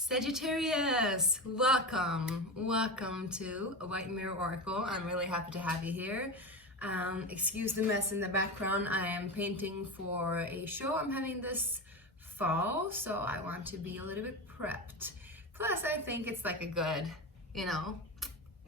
Sagittarius, welcome to a White Mirror Oracle. I'm really happy to have you here. Excuse the mess in the background. I am painting for a show I'm having this fall, so I want to be a little bit prepped. Plus, I think it's like a good,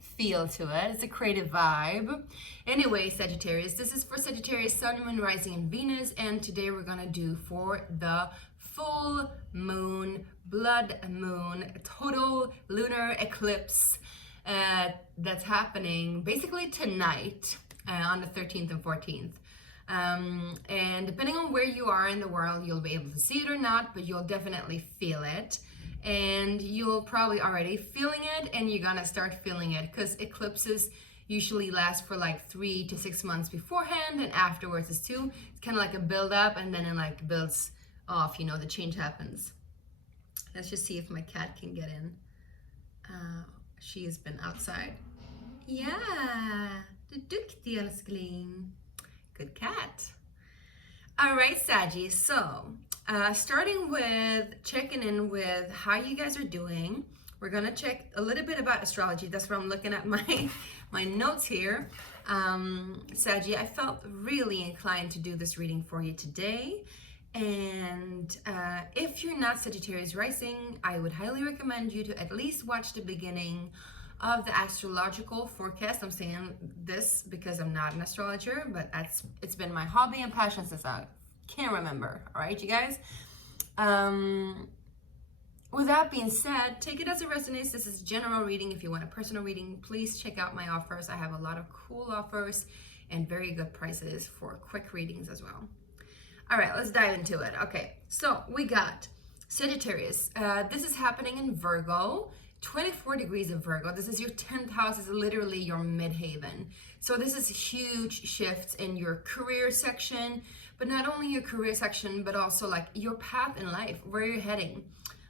feel to it. It's a creative vibe. Anyway, Sagittarius, this is for Sagittarius, Sun, Moon, Rising, and Venus, and today we're gonna do for the full moon, blood moon, total lunar eclipse that's happening basically tonight on the 13th and 14th. And depending on where you are in the world, you'll be able to see it or not, but you'll definitely feel it. And you'll probably already feeling it, and you're gonna start feeling it because eclipses usually last for like 3 to 6 months beforehand, and afterwards it's too. It's kind of like a build up, and then it like builds off, the change happens. Let's just see if my cat can get in. She has been outside. Yeah, du duktig älskling. Good cat. All right, Saggy, so starting with checking in with how you guys are doing. We're gonna check a little bit about astrology. That's where I'm looking at my notes here. Saggy, I felt really inclined to do this reading for you today. And if you're not Sagittarius rising, I would highly recommend you to at least watch the beginning of the astrological forecast. I'm saying this because I'm not an astrologer, but it's been my hobby and passion since I can't remember. All right, you guys. With that being said, take it as it resonates. This is general reading. If you want a personal reading, please check out my offers. I have a lot of cool offers and very good prices for quick readings as well. All right, let's dive into it. Okay, so we got Sagittarius. This is happening in Virgo, 24 degrees of Virgo. This is your 10th house, is literally your midhaven. So this is huge shifts in your career section, but not only your career section, but also like your path in life, where you're heading.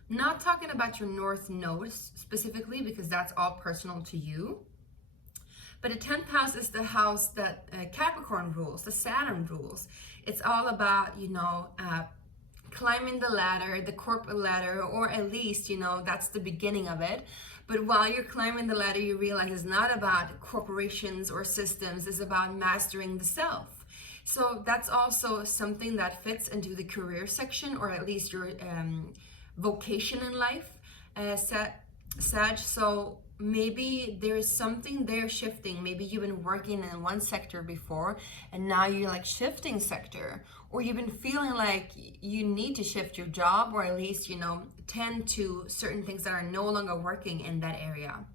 Not talking about your North Node specifically, because that's all personal to you. But the 10th house is the house that Capricorn rules, the Saturn rules. It's all about, climbing the ladder, the corporate ladder, or at least, that's the beginning of it. But while you're climbing the ladder, you realize it's not about corporations or systems, it's about mastering the self. So that's also something that fits into the career section, or at least your vocation in life, Sag. So maybe there's something there shifting. Maybe you've been working in one sector before and now you're like shifting sector, or you've been feeling like you need to shift your job, or at least, tend to certain things that are no longer working in that area.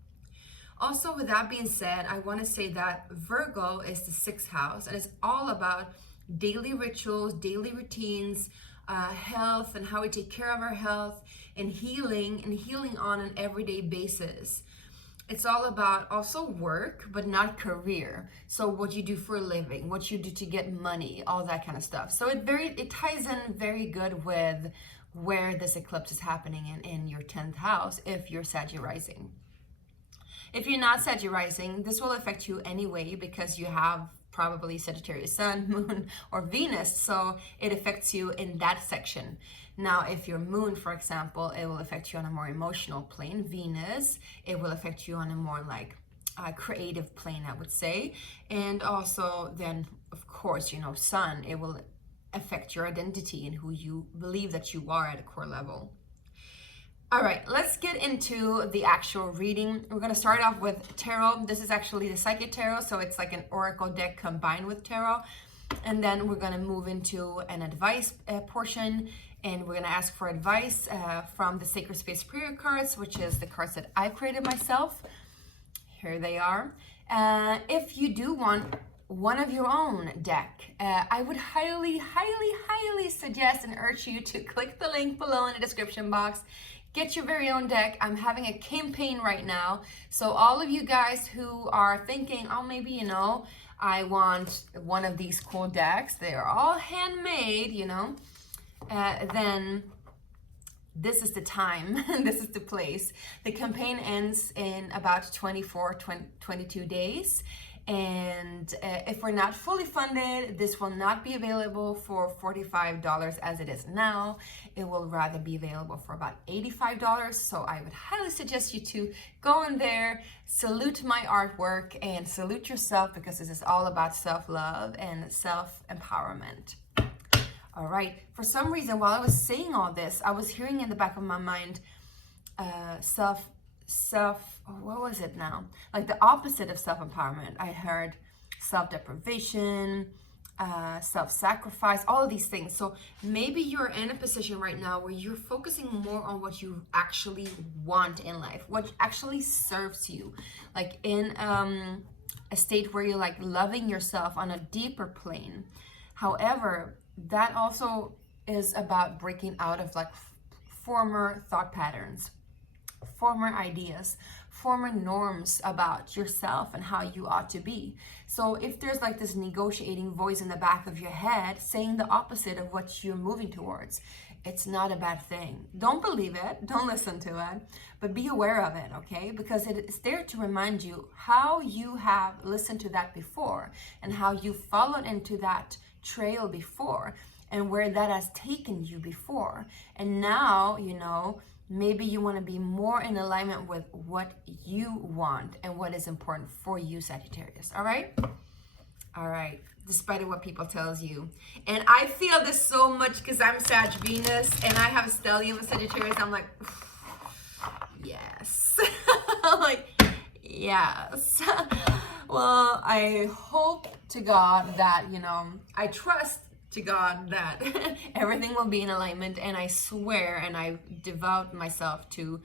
Also, with that being said, I want to say that Virgo is the 6th house, and it's all about daily rituals, daily routines, health, and how we take care of our health, and healing on an everyday basis. It's all about also work, but not career. So what you do for a living, what you do to get money, all that kind of stuff. So it ties in very good with where this eclipse is happening in your 10th house if you're Sagittarius rising. If you're not Sagittarius rising, this will affect you anyway because you have probably Sagittarius Sun, Moon, or Venus, so it affects you in that section. Now, if your Moon, for example, it will affect you on a more emotional plane. Venus, it will affect you on a more like creative plane, I would say. And also then, of course, Sun, it will affect your identity and who you believe that you are at a core level. All right, let's get into the actual reading. We're going to start off with tarot. This is actually the psychic tarot, so it's like an oracle deck combined with tarot. And then we're going to move into an advice portion, and we're going to ask for advice from the Sacred Space Prayer cards, which is the cards that I created myself. Here they are. If you do want one of your own deck, I would highly suggest and urge you to click the link below in the description box. Get your very own deck. I'm having a campaign right now. So all of you guys who are thinking, oh, maybe, I want one of these cool decks. They're all handmade, then this is the time. This is the place. The campaign ends in about 22 days. And if we're not fully funded, this will not be available for $45 as it is now. It will rather be available for about $85. So I would highly suggest you to go in there, salute my artwork, and salute yourself, because this is all about self-love and self-empowerment. All right. For some reason, while I was saying all this, I was hearing in the back of my mind, what was it now? Like the opposite of self-empowerment. I heard self-deprivation, self-sacrifice, all of these things. So maybe you're in a position right now where you're focusing more on what you actually want in life, what actually serves you, like in a state where you're like loving yourself on a deeper plane. However, that also is about breaking out of like former thought patterns, former ideas, former norms about yourself and how you ought to be. So if there's like this negotiating voice in the back of your head saying the opposite of what you're moving towards, it's not a bad thing. Don't believe it, don't listen to it, but be aware of it, okay? Because it's there to remind you how you have listened to that before and how you followed into that trail before and where that has taken you before. And now, you know, maybe you want to be more in alignment with what you want and what is important for you, Sagittarius. All right? All right. Despite what people tells you. And I feel this so much because I'm Sag Venus and I have a stellium of Sagittarius. I'm like, yes. Like, yes. Well, I hope to God that, you know, I trust to God that everything will be in alignment, and I swear and I devote myself to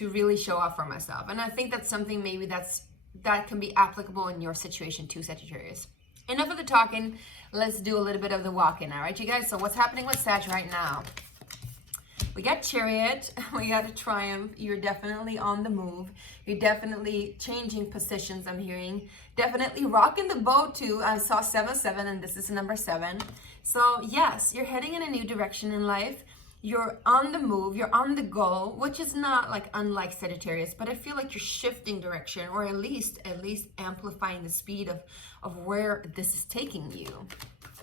really show up for myself. And I think that's something maybe that can be applicable in your situation too, Sagittarius. Enough of the talking, let's do a little bit of the walking, all right, you guys? So what's happening with Sag right now? We got Chariot, we got a Triumph. You're definitely on the move. You're definitely changing positions, I'm hearing. Definitely rocking the boat too. I saw 7-7 and this is number 7. So yes, you're heading in a new direction in life. You're on the move, you're on the go, which is not like unlike Sagittarius, but I feel like you're shifting direction, or at least amplifying the speed of where this is taking you.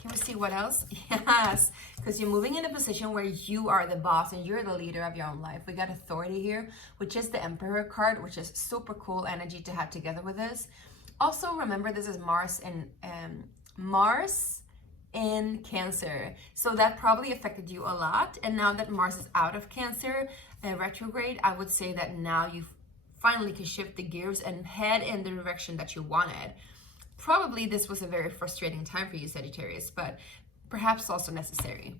Can we see what else? Yes, because you're moving in a position where you are the boss and you're the leader of your own life. We got authority here, which is the Emperor card, which is super cool energy to have together with this. Also, remember, this is Mars in Cancer. So that probably affected you a lot. And now that Mars is out of Cancer, retrograde, I would say that now you finally can shift the gears and head in the direction that you wanted. Probably this was a very frustrating time for you, Sagittarius, but perhaps also necessary.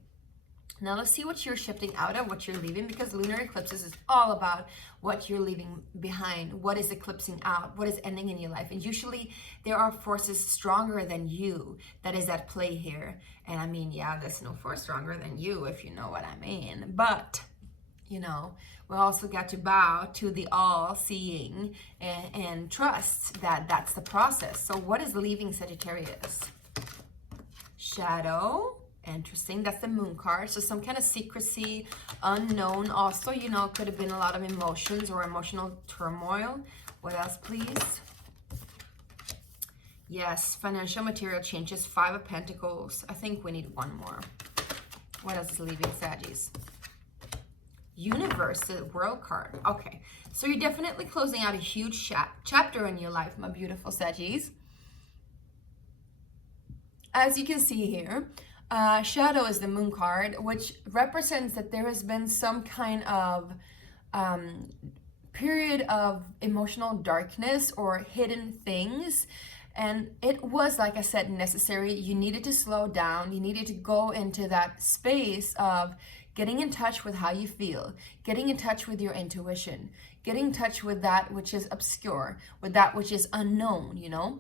Now let's see what you're shifting out of, what you're leaving, because lunar eclipses is all about what you're leaving behind, what is eclipsing out, what is ending in your life. And usually there are forces stronger than you that is at play here. And I mean, yeah, there's no force stronger than you, if you know what I mean. But, you know, we also got to bow to the all-seeing and trust that that's the process. So what is leaving Sagittarius? Shadow. Interesting. That's the Moon card. So some kind of secrecy, unknown. Also, you know, could have been a lot of emotions or emotional turmoil. What else, please? Yes, financial material changes. 5 of Pentacles. I think we need one more. What else is leaving Saggies? Universe, the World card. Okay, so you're definitely closing out a huge chapter in your life, my beautiful Saggies. As you can see here, Shadow is the Moon card, which represents that there has been some kind of period of emotional darkness or hidden things. And it was, like I said, necessary. You needed to slow down. You needed to go into that space of getting in touch with how you feel, getting in touch with your intuition, getting in touch with that which is obscure, with that which is unknown, you know,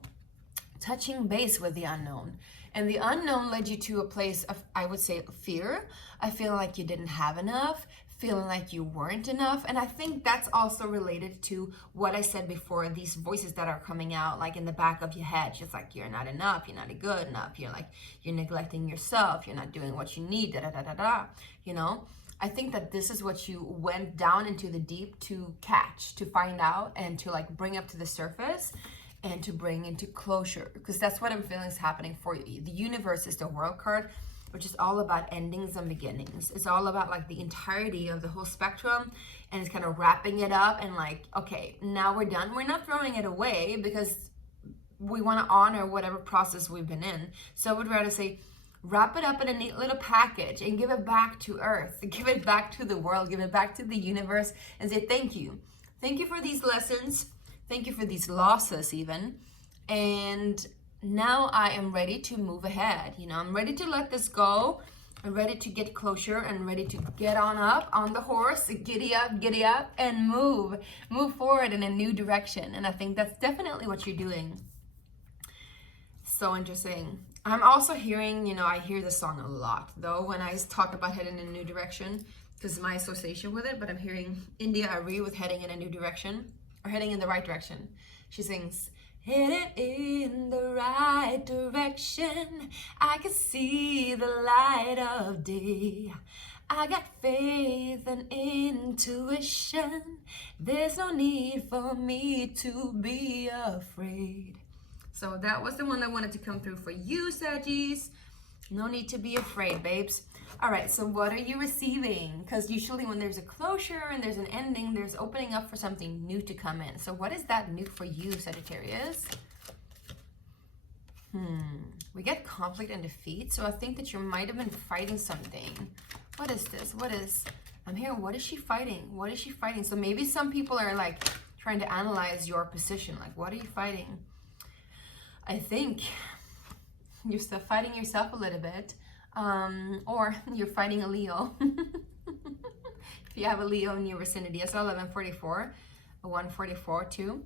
touching base with the unknown. And the unknown led you to a place of, I would say, fear. I feel like you didn't have enough, feeling like you weren't enough. And I think that's also related to what I said before, these voices that are coming out like in the back of your head, just like you're not enough, you're not good enough, you're like, you're neglecting yourself, you're not doing what you need, you know. I think that this is what you went down into the deep to catch, to find out, and to like bring up to the surface. and to bring into closure, because that's what I'm feeling is happening for you. The universe is the World card, which is all about endings and beginnings. It's all about like the entirety of the whole spectrum, and it's kind of wrapping it up and like, okay, now we're done. We're not throwing it away because we want to honor whatever process we've been in. So I would rather say, wrap it up in a neat little package and give it back to Earth, give it back to the world, give it back to the universe, and say thank you. Thank you for these lessons. Thank you for these losses even. And now I am ready to move ahead. You know, I'm ready to let this go. I'm ready to get closure and ready to get on up on the horse, giddy up and move forward in a new direction. And I think that's definitely what you're doing. So interesting. I'm also hearing, you know, I hear this song a lot though when I talk about heading in a new direction, because my association with it, but I'm hearing India Arie with heading in a new direction, or heading in the right direction. She sings, headed in the right direction, I can see the light of day. I got faith and intuition, there's no need for me to be afraid. So that was the one that wanted to come through for you, Saggies. No need to be afraid, babes. All right, so what are you receiving? Because usually when there's a closure and there's an ending, there's opening up for something new to come in. So what is that new for you, Sagittarius? We get conflict and defeat. So I think that you might have been fighting something. What is this? I'm hearing, what is she fighting? What is she fighting? So maybe some people are like trying to analyze your position. Like, what are you fighting? I think you're still fighting yourself a little bit, or you're fighting a Leo. If you have a Leo in your vicinity, I saw 1144, 144 too.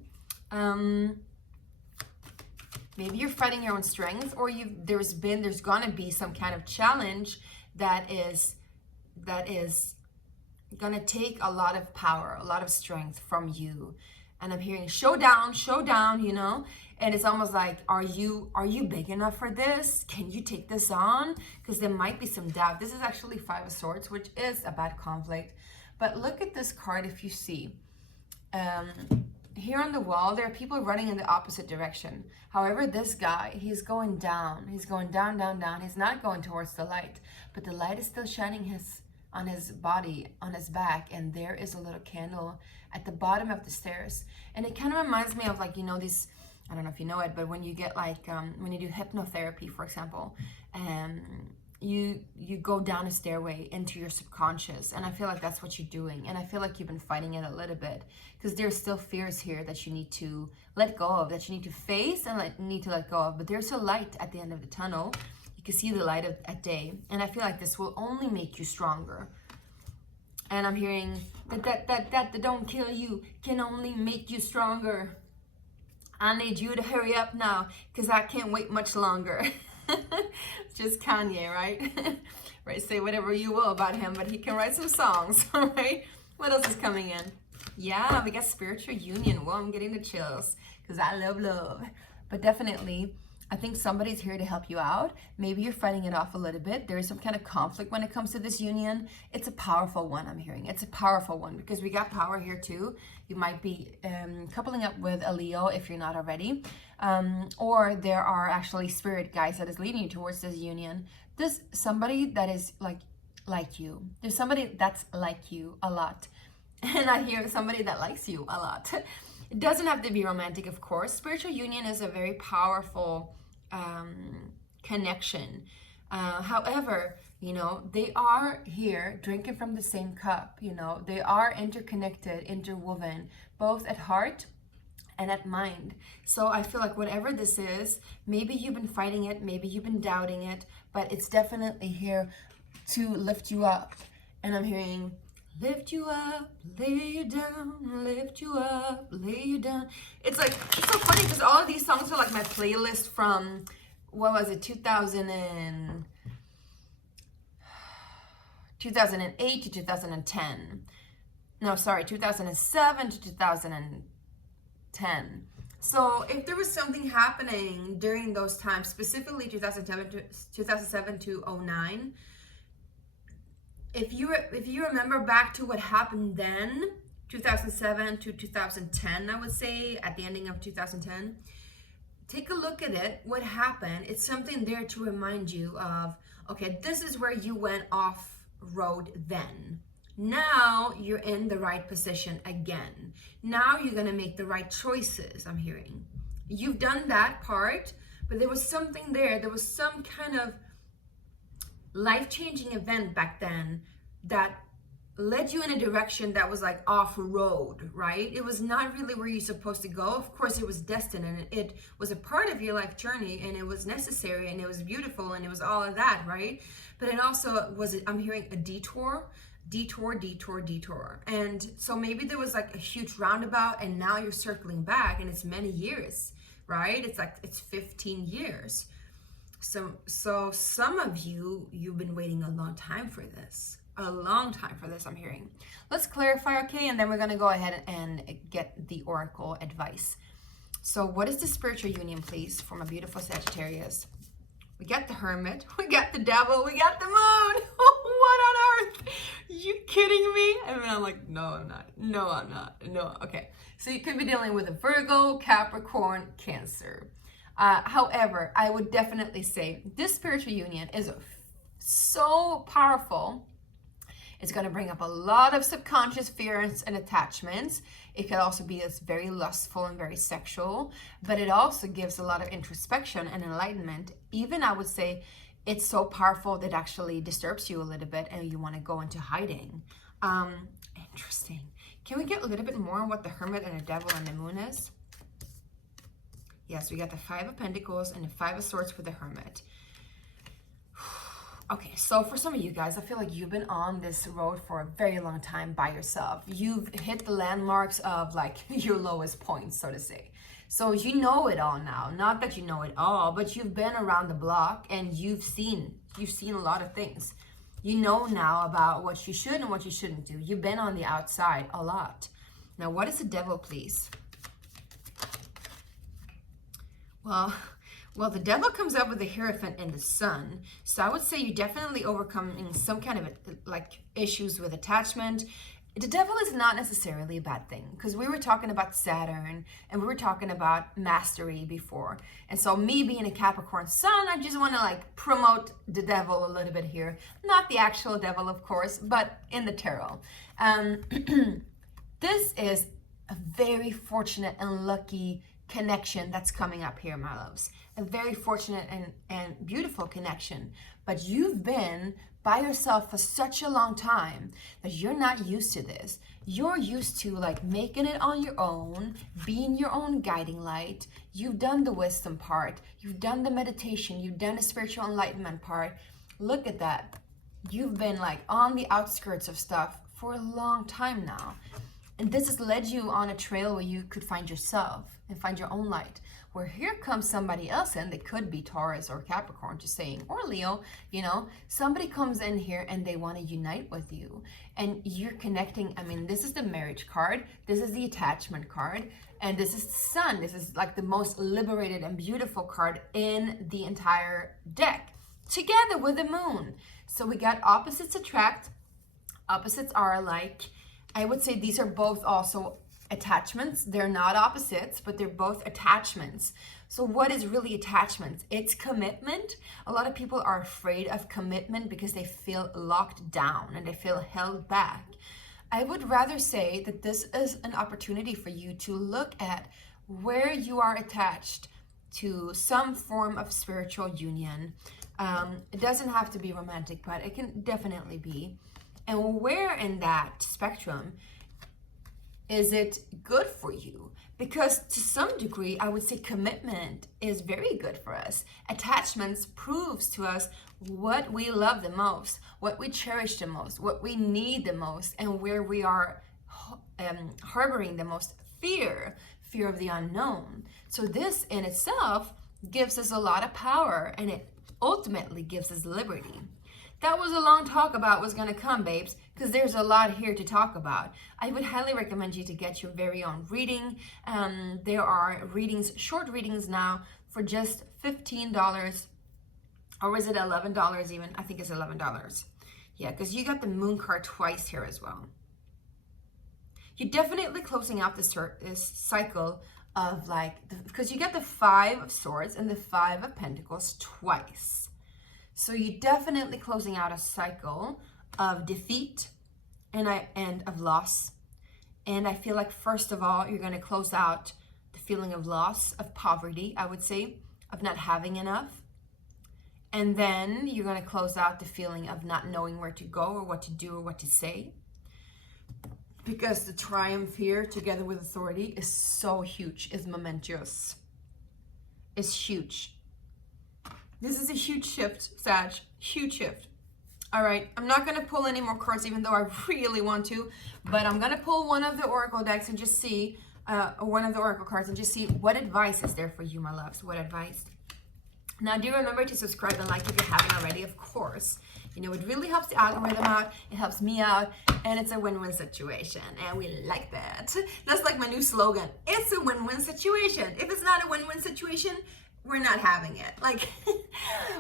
Maybe you're fighting your own strength, or there's gonna be some kind of challenge that is gonna take a lot of power, a lot of strength from you. And I'm hearing showdown, you know, and it's almost like, are you big enough for this? Can you take this on? Because there might be some doubt. This is actually 5 of Swords, which is about conflict. But look at this card if you see. Here on the wall, there are people running in the opposite direction. However, this guy, he's going down. He's going down, down, down. He's not going towards the light, but the light is still shining on his body, on his back, and there is a little candle at the bottom of the stairs. And it kind of reminds me of, like, you know, these, I don't know if you know it, but when you get like when you do hypnotherapy, for example, you go down a stairway into your subconscious, and I feel like that's what you're doing. And I feel like you've been fighting it a little bit, because there's still fears here that you need to let go of, that you need to face and need to let go of. But there's a light at the end of the tunnel. You can see the light at day, and I feel like this will only make you stronger. And I'm hearing that don't kill you can only make you stronger. I need you to hurry up now, because I can't wait much longer. Just Kanye, right? Right, say whatever you will about him, but he can write some songs, all right? What else is coming in? Yeah, we got spiritual union. Well, I'm getting the chills, because I love love. But definitely, I think somebody's here to help you out. Maybe you're fighting it off a little bit. There is some kind of conflict when it comes to this union. It's a powerful one, I'm hearing. It's a powerful one, because we got power here too. You might be coupling up with a Leo if you're not already. Or there are actually spirit guides that is leading you towards this union. There's somebody that is like you. There's somebody that's like you a lot. And I hear somebody that likes you a lot. It doesn't have to be romantic, of course. Spiritual union is a very powerful connection. However, you know, they are here drinking from the same cup. You know, they are interconnected, interwoven, both at heart and at mind. So I feel like whatever this is, maybe you've been fighting it, maybe you've been doubting it, but it's definitely here to lift you up. And I'm hearing, lift you up, lay you down, lift you up, lay you down. It's like, it's so funny because all of these songs are like my playlist from, what was it, 2008 to 2010. No, sorry, 2007 to 2010. So if there was something happening during those times, specifically 2007 to 09, if you remember back to what happened then, 2007 to 2010, I would say, at the ending of 2010, take a look at it. What happened? It's something there to remind you of, okay, this is where you went off road then. Now you're in the right position again. Now you're going to make the right choices, I'm hearing. You've done that part, but there was something there. There was some kind of life-changing event back then that led you in a direction that was like off-road, right? It was not really where you're supposed to go. Of course, it was destined, and it was a part of your life journey, and it was necessary, and it was beautiful, and it was all of that, right? But it also was, I'm hearing a detour. And so maybe there was like a huge roundabout, and now you're circling back, and it's many years, right? It's like it's 15 years. So some of you've been waiting a long time for this. I'm hearing. Let's clarify, okay? And then we're gonna go ahead and get the oracle advice. So what is the spiritual union, please, from a beautiful Sagittarius? We got the Hermit, we got the Devil, we got the Moon. What on earth? You kidding me? I mean, I'm like, no, I'm not. No, I'm not. No, okay. So you could be dealing with a Virgo, Capricorn, Cancer. However, I would definitely say this spiritual union is so powerful. It's going to bring up a lot of subconscious fears and attachments. It could also be as very lustful and very sexual, but it also gives a lot of introspection and enlightenment. Even I would say it's so powerful that it actually disturbs you a little bit and you want to go into hiding. Interesting. Can we get a little bit more on what the Hermit and the Devil and the Moon is? Yes, we got the Five of Pentacles and the Five of Swords for the Hermit. Okay, so for some of you guys, I feel like you've been on this road for a very long time by yourself. You've hit the landmarks of like your lowest points, so to say. So you know it all now. Not that you know it all, but you've been around the block and you've seen a lot of things. You know now about what you should and what you shouldn't do. You've been on the outside a lot. Now, what is the Devil, please? Well, the Devil comes up with the Hierophant and the Sun. So I would say you're definitely overcoming some kind of like issues with attachment. The Devil is not necessarily a bad thing, because we were talking about Saturn and we were talking about mastery before. And so me being a Capricorn Sun, I just want to like promote the Devil a little bit here. Not the actual Devil, of course, but in the tarot. This is a very fortunate and lucky connection that's coming up here, my loves. A very fortunate and beautiful connection. But you've been by yourself for such a long time that you're not used to this. You're used to like making it on your own, being your own guiding light. You've done the wisdom part. You've done the meditation. You've done the spiritual enlightenment part. Look at that. You've been like on the outskirts of stuff for a long time now. And this has led you on a trail where you could find yourself and find your own light. Where here comes somebody else in, they could be Taurus or Capricorn, just saying, or Leo, you know, somebody comes in here and they want to unite with you. And you're connecting. I mean, this is the marriage card. This is the attachment card. And this is the Sun. This is like the most liberated and beautiful card in the entire deck. Together with the Moon. So we got opposites attract. Opposites are like, I would say these are both also attachments. They're not opposites, but they're both attachments. So what is really attachments? It's commitment. A lot of people are afraid of commitment because they feel locked down and they feel held back. I would rather say that this is an opportunity for you to look at where you are attached to some form of spiritual union. It doesn't have to be romantic, but it can definitely be. And where in that spectrum is it good for you? Because to some degree, I would say commitment is very good for us. Attachments proves to us what we love the most, what we cherish the most, what we need the most, and where we are harboring the most fear of the unknown. So this in itself gives us a lot of power, and it ultimately gives us liberty. That was a long talk about what's going to come, babes, because there's a lot here to talk about. I would highly recommend you to get your very own reading. There are readings, short readings now for just $15, or is it $11 even? I think it's $11. Yeah, because you got the Moon card twice here as well. You're definitely closing out this cycle of like, because you get the 5 of Swords and the 5 of Pentacles twice. So you're definitely closing out a cycle of defeat and of loss. And I feel like, first of all, you're going to close out the feeling of loss, of poverty, I would say, of not having enough. And then you're going to close out the feeling of not knowing where to go or what to do or what to say. Because the triumph here, together with authority, is so huge, is momentous. It's huge. This is a huge shift, Sag. Huge shift. All right, I'm not going to pull any more cards, even though I really want to. But I'm going to pull one of the Oracle decks and just see, one of the Oracle cards, and just see what advice is there for you, my loves. What advice? Now, do remember to subscribe and like if you haven't already, of course. You know, it really helps the algorithm out, it helps me out, and it's a win-win situation, and we like that. That's like my new slogan. It's a win-win situation. If it's not a win-win situation, we're not having it. Like,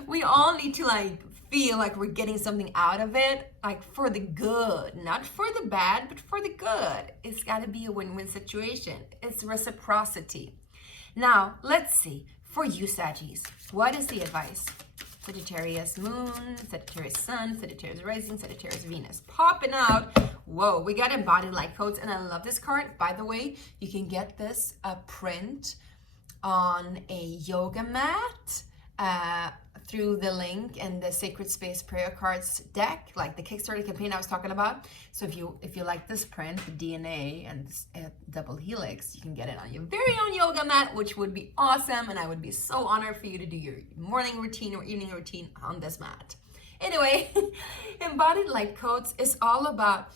we all need to like feel like we're getting something out of it, like for the good, not for the bad, but for the good. It's got to be a win-win situation. It's reciprocity. Now, let's see. For you, Saggies, what is the advice? Sagittarius Moon, Sagittarius Sun, Sagittarius Rising, Sagittarius Venus. Popping out. Whoa, we got embodied light codes, and I love this card. By the way, you can get this print on a yoga mat through the link in the Sacred Space Prayer Cards deck, like the Kickstarter campaign I was talking about. So if you like this print, the DNA and this, double helix, you can get it on your very own yoga mat, which would be awesome, and I would be so honored for you to do your morning routine or evening routine on this mat. Anyway, embodied light codes is all about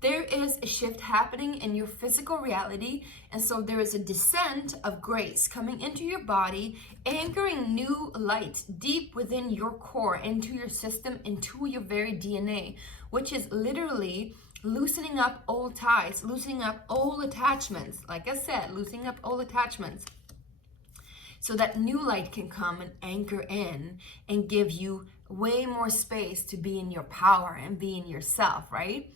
there is a shift happening in your physical reality, and so there is a descent of grace coming into your body, anchoring new light deep within your core, into your system, into your very DNA, which is literally loosening up old ties, loosening up old attachments. Like I said, loosening up old attachments, so that new light can come and anchor in and give you way more space to be in your power and be in yourself, right?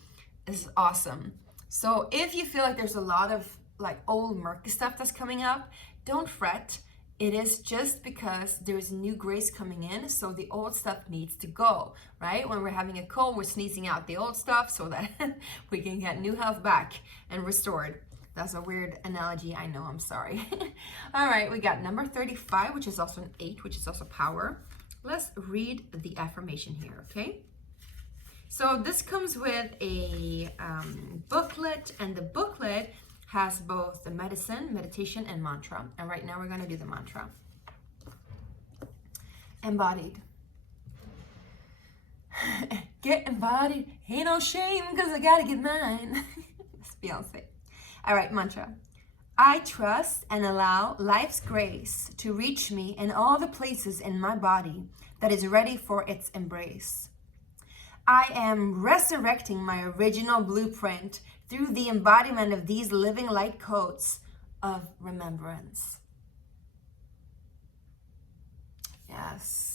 This is awesome. So if you feel like there's a lot of like old murky stuff that's coming up, don't fret. It is just because there's new grace coming in, so the old stuff needs to go, right? When we're having a cold, we're sneezing out the old stuff so that we can get new health back and restored. That's a weird analogy, I know, I'm sorry. All right, we got number 35, which is also an 8, which is also power. Let's read the affirmation here, okay? So this comes with a booklet, and the booklet has both the medicine, meditation, and mantra. And right now we're gonna do the mantra. Embodied. Get embodied, ain't no shame, cause I gotta get mine. It's Beyonce. All right, mantra. I trust and allow life's grace to reach me in all the places in my body that is ready for its embrace. I am resurrecting my original blueprint through the embodiment of these living light codes of remembrance. Yes.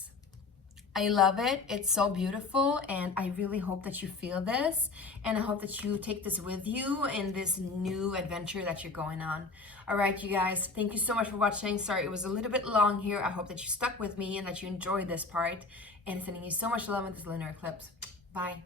I love it. It's so beautiful, and I really hope that you feel this, and I hope that you take this with you in this new adventure that you're going on. All right, you guys, thank you so much for watching. Sorry, it was a little bit long here. I hope that you stuck with me and that you enjoyed this part, and sending you so much love with this lunar eclipse. Bye.